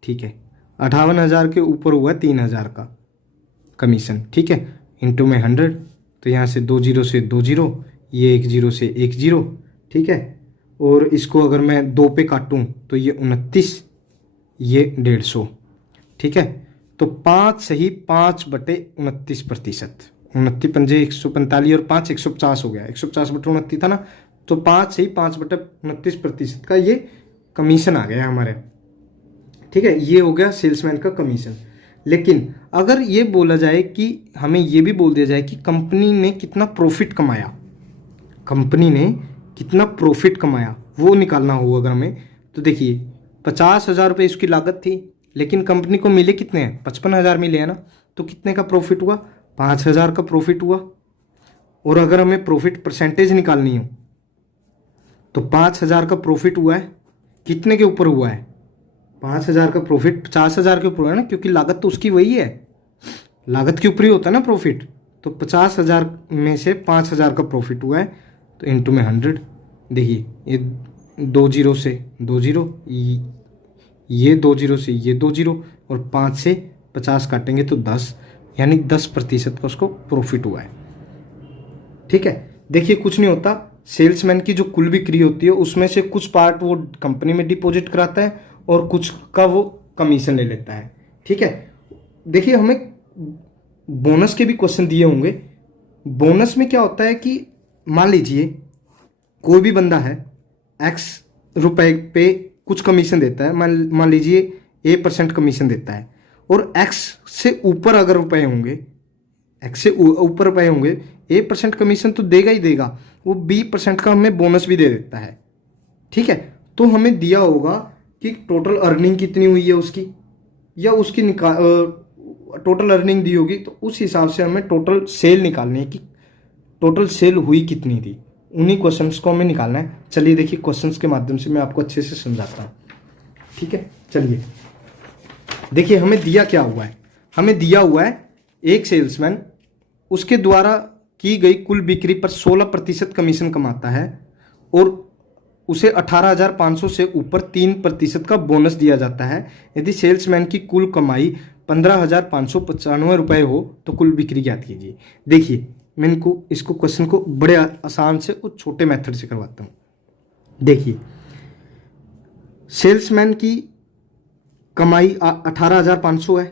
ठीक है। 58,000 के ऊपर हुआ है 3,000 का कमीशन, ठीक है। इंटू में 100, तो यहाँ से 2 जीरो से 2 जीरो, ये 1 जीरो से 1 जीरो, ठीक है। और इसको अगर मैं 2 पे काटूँ तो ये 29, ये 150, ठीक है। तो 5 सही 5/29%, 29 पंजे 145 और 5 150 हो गया, 150/29 था ना, तो 5 सही 5/29% का ये कमीशन आ गया हमारे, ठीक है। ये हो गया सेल्समैन का कमीशन। लेकिन अगर ये बोला जाए कि हमें ये भी बोल दिया जाए कि कंपनी ने कितना प्रॉफिट कमाया, कंपनी ने कितना प्रॉफिट कमाया वो निकालना हो अगर हमें, तो देखिए 50,000 रुपये इसकी लागत थी, लेकिन कंपनी को मिले कितने हैं, 55,000 मिले हैं ना, तो कितने का प्रॉफिट हुआ, 5,000 का प्रॉफिट हुआ। और अगर हमें प्रॉफिट परसेंटेज निकालनी हो तो 5,000 का प्रॉफिट हुआ है, कितने के ऊपर हुआ है, 5,000 का प्रॉफिट 50,000 के ऊपर हुआ है ना, क्योंकि लागत तो उसकी वही है, लागत के ऊपर ही होता है ना प्रॉफिट। तो 50,000 में से 5,000 का प्रॉफिट हुआ है, तो इंटू में 100, देखिए ये 2 जीरो से 2 जीरो, ये 2 जीरो से ये 2 जीरो, और 5 से 50 काटेंगे तो 10, यानी 10% का उसको प्रॉफिट हुआ है, ठीक है। देखिए कुछ नहीं होता, सेल्समैन की जो कुल बिक्री होती है उसमें से कुछ पार्ट वो कंपनी में डिपॉजिट कराता है और कुछ का वो कमीशन ले लेता है, ठीक है। देखिए हमें बोनस के भी क्वेश्चन दिए होंगे। बोनस में क्या होता है कि मान लीजिए कोई भी बंदा है, X रुपए पे कुछ कमीशन देता है, मान लीजिए A% कमीशन देता है, और X से ऊपर अगर रुपए होंगे, X से ऊपर रुपए होंगे, A% कमीशन तो देगा ही देगा, वो B% का हमें बोनस भी दे देता है, ठीक है। तो हमें दिया होगा कि टोटल अर्निंग कितनी हुई है उसकी, या उसकी टोटल अर्निंग दी होगी, तो उस हिसाब से हमें टोटल सेल निकालनी है कि टोटल सेल हुई कितनी थी, उन्हीं क्वेश्चंस को हमें निकालना है। चलिए देखिए क्वेश्चंस के माध्यम से मैं आपको अच्छे से समझाता हूँ, ठीक है। चलिए देखिए हमें दिया क्या हुआ है, हमें दिया हुआ है एक सेल्समैन उसके द्वारा की गई कुल बिक्री पर 16% कमीशन कमाता है और उसे 18,500 से ऊपर 3% का बोनस दिया जाता है। यदि सेल्समैन की कुल कमाई 15,595 रुपये हो तो कुल बिक्री ज्ञात कीजिए। देखिए मैं इसको क्वेश्चन को बड़े आसान से और छोटे मेथड से करवाता हूँ। देखिए सेल्समैन की कमाई 18,500 है,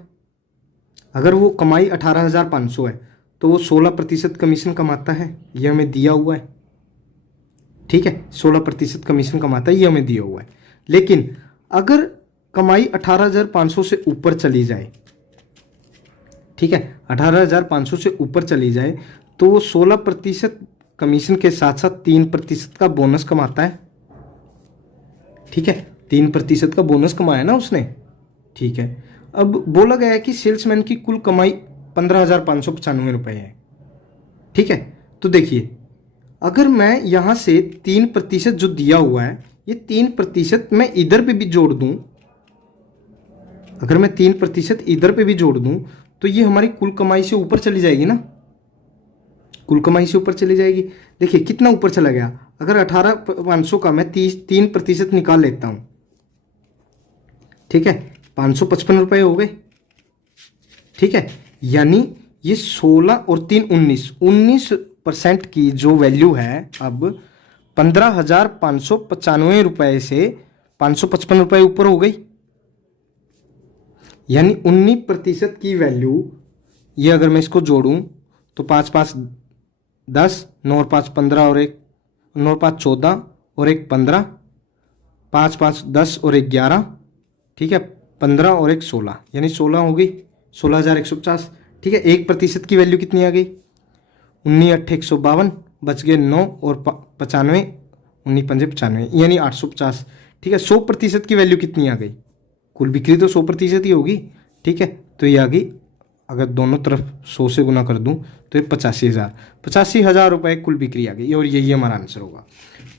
अगर वो कमाई 18,500 है तो वो 16% कमीशन कमाता है, ये हमें दिया हुआ है, ठीक है। 16% कमीशन कमाता है, ये हमें दिया हुआ है। लेकिन अगर कमाई 18,500 से ऊपर चली जाए, ठीक है, 18,500 से ऊपर चली जाए तो वो 16% कमीशन के साथ साथ 3% का बोनस कमाता है, ठीक है। 3% का बोनस कमाया ना उसने, ठीक है। अब बोला गया है कि सेल्समैन की कुल कमाई 15,595 रुपये है, ठीक है। तो देखिए अगर मैं यहाँ से 3% जो दिया हुआ है, ये 3% मैं इधर पे भी जोड़ दूँ, अगर मैं 3% इधर पे भी जोड़ दूँ तो ये हमारी कुल कमाई से ऊपर चली जाएगी ना, कुल कमाई से ऊपर चली जाएगी। देखिए कितना ऊपर चला गया, अगर 18,500 का मैं 3% निकाल लेता हूँ, ठीक है, 555 रुपये हो गए, ठीक है। यानी ये 16 और 3 19% की जो वैल्यू है अब 15,595 रुपये से 555 रुपये ऊपर हो गई, यानी 19% की वैल्यू। ये अगर मैं इसको जोड़ूं तो 5 5 10, 9 और 5 15 और 1 9 और 5 14 और 1 15, 5 5 10 और 1 11, ठीक है, 15 और 1 16, यानी 16 हो गई, 16,150, ठीक है। 1% की वैल्यू कितनी आ गई, 19 8 152, बच गए 9 और 95, 19×5 = यानी 850। ठीक है, 100% की वैल्यू कितनी आ गई? कुल बिक्री तो 100% ही होगी। ठीक है, तो ये आ गई, अगर दोनों तरफ 100 से गुना कर दूं तो ये 85,000 रुपये कुल बिक्री आ गई, और यही हमारा आंसर होगा।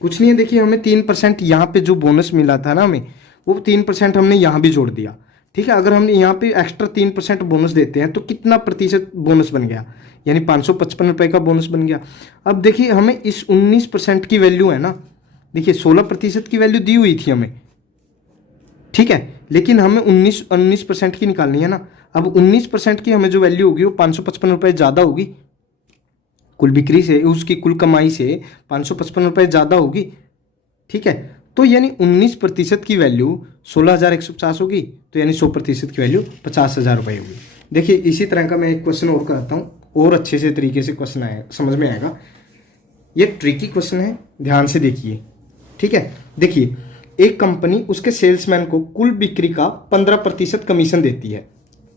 कुछ नहीं है, देखिए हमें 3% यहाँ पे जो बोनस मिला था ना हमें, वो 3% हमने यहाँ भी जोड़ दिया। ठीक है, अगर हम यहाँ पे एक्स्ट्रा 3% बोनस देते हैं तो कितना प्रतिशत बोनस बन गया? यानी 555 रुपये का बोनस बन गया। अब देखिए हमें इस 19% की वैल्यू है ना, देखिए 16% की वैल्यू दी हुई थी हमें। ठीक है, लेकिन हमें 19% की निकालनी है ना। अब 19% की हमें जो वैल्यू होगी वो 555 रुपये ज़्यादा होगी कुल बिक्री से, उसकी कुल कमाई से 555 रुपये ज़्यादा होगी। ठीक है, तो यानी 19% की वैल्यू 16,150 होगी, तो यानी 100% की वैल्यू 50,000 रुपये होगी। देखिए इसी तरह का मैं एक क्वेश्चन और कराता हूँ, और अच्छे से तरीके से क्वेश्चन आएगा, समझ में आएगा। ये ट्रिकी क्वेश्चन है, ध्यान से देखिए। ठीक है, देखिए एक कंपनी उसके सेल्समैन को कुल बिक्री का 15% कमीशन देती है।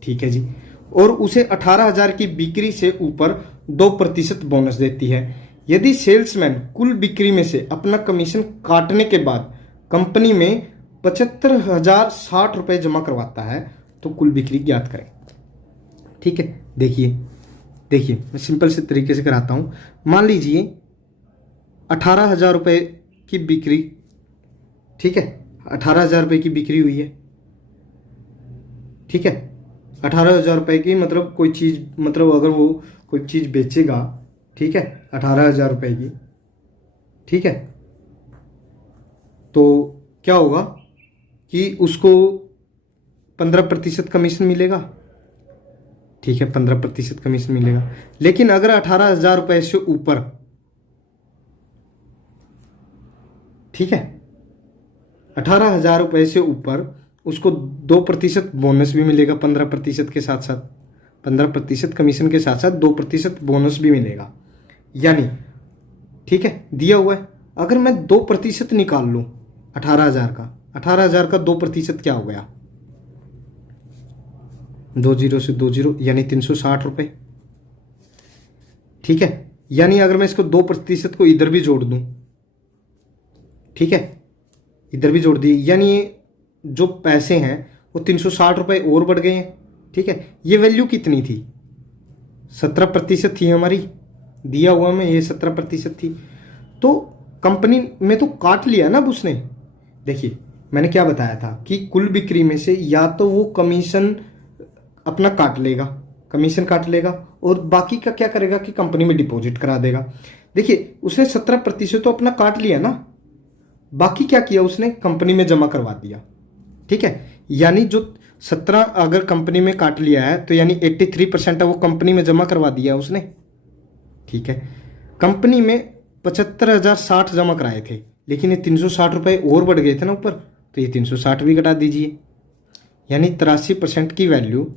ठीक है जी, और उसे 18,000 की बिक्री से ऊपर 2% बोनस देती है। यदि सेल्समैन कुल बिक्री में से अपना कमीशन काटने के बाद कंपनी में 75,060 रुपये जमा करवाता है तो कुल बिक्री ज्ञात करें। ठीक है, देखिए मैं सिंपल से तरीके से कराता हूँ। मान लीजिए 18,000 रुपये की बिक्री, ठीक है, 18,000 रुपये की बिक्री हुई है। ठीक है, 18,000 रुपये की, मतलब कोई चीज़, मतलब अगर वो कोई चीज़ बेचेगा, ठीक है, 18,000 रुपये की, ठीक है, तो क्या होगा कि उसको 15% कमीशन मिलेगा। ठीक है, 15% कमीशन मिलेगा। लेकिन अगर 18,000 रुपये से ऊपर, ठीक है, 18,000 रुपये से ऊपर उसको 2% बोनस भी मिलेगा, 15% के साथ साथ, 15% कमीशन के साथ साथ 2% बोनस भी मिलेगा। यानी ठीक है, दिया हुआ है, अगर मैं 2% निकाल लूँ 18,000 का, 18,000 का 2% क्या हो गया? 2 0 से 2 0 यानी 360 रुपये। ठीक है, यानी अगर मैं इसको 2% को इधर भी जोड़ दूँ, ठीक है, इधर भी जोड़ दिए, यानी जो पैसे हैं वो 360 रुपये और बढ़ गए हैं। ठीक है, ये वैल्यू कितनी थी? 17% थी हमारी, दिया हुआ में ये 17% थी। तो कंपनी में तो काट लिया ना अब उसने। देखिए मैंने क्या बताया था कि कुल बिक्री में से या तो वो कमीशन अपना काट लेगा, कमीशन काट लेगा, और बाकी का क्या करेगा कि कंपनी में डिपॉजिट करा देगा। देखिए उसने 17% तो अपना काट लिया ना, बाकी क्या किया उसने? कंपनी में जमा करवा दिया। ठीक है, यानी जो 17 अगर कंपनी में काट लिया है तो यानी 83% है वो कंपनी में जमा करवा दिया उसने। ठीक है, कंपनी में 75,060 जमा कराए थे, लेकिन ये 360 रुपये और बढ़ गए थे ना ऊपर, तो ये 360 भी घटा दीजिए, यानी 83% की वैल्यू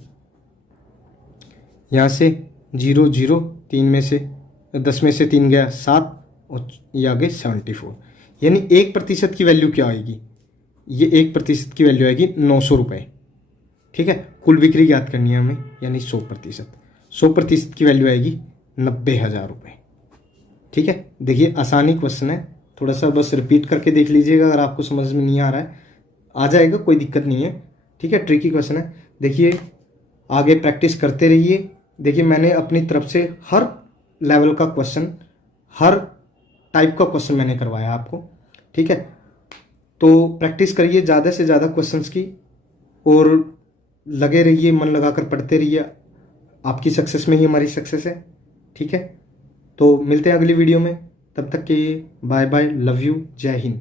यहाँ से 0 0 3 में से 10 में से 3 गया 7, और ये आ गए 74। यानी 1% की वैल्यू क्या आएगी? ये 1% की वैल्यू आएगी 900 रुपये। ठीक है, कुल बिक्री ज्ञात करनी है हमें, यानी 100% की वैल्यू आएगी 90,000 रुपये। ठीक है, देखिए आसानी क्वेश्चन है, थोड़ा सा बस रिपीट करके देख लीजिएगा, अगर आपको समझ में नहीं आ रहा है आ जाएगा, कोई दिक्कत नहीं है। ठीक है, ट्रिकी क्वेश्चन है, देखिए आगे प्रैक्टिस करते रहिए। देखिए मैंने अपनी तरफ से हर लेवल का क्वेश्चन, हर टाइप का क्वेश्चन मैंने करवाया आपको। ठीक है, तो प्रैक्टिस करिए ज़्यादा से ज़्यादा क्वेश्चंस की, और लगे रहिए, मन लगाकर पढ़ते रहिए। आपकी सक्सेस में ही हमारी सक्सेस है। ठीक है, तो मिलते हैं अगली वीडियो में, तब तक के लिए बाय बाय, लव यू, जय हिंद।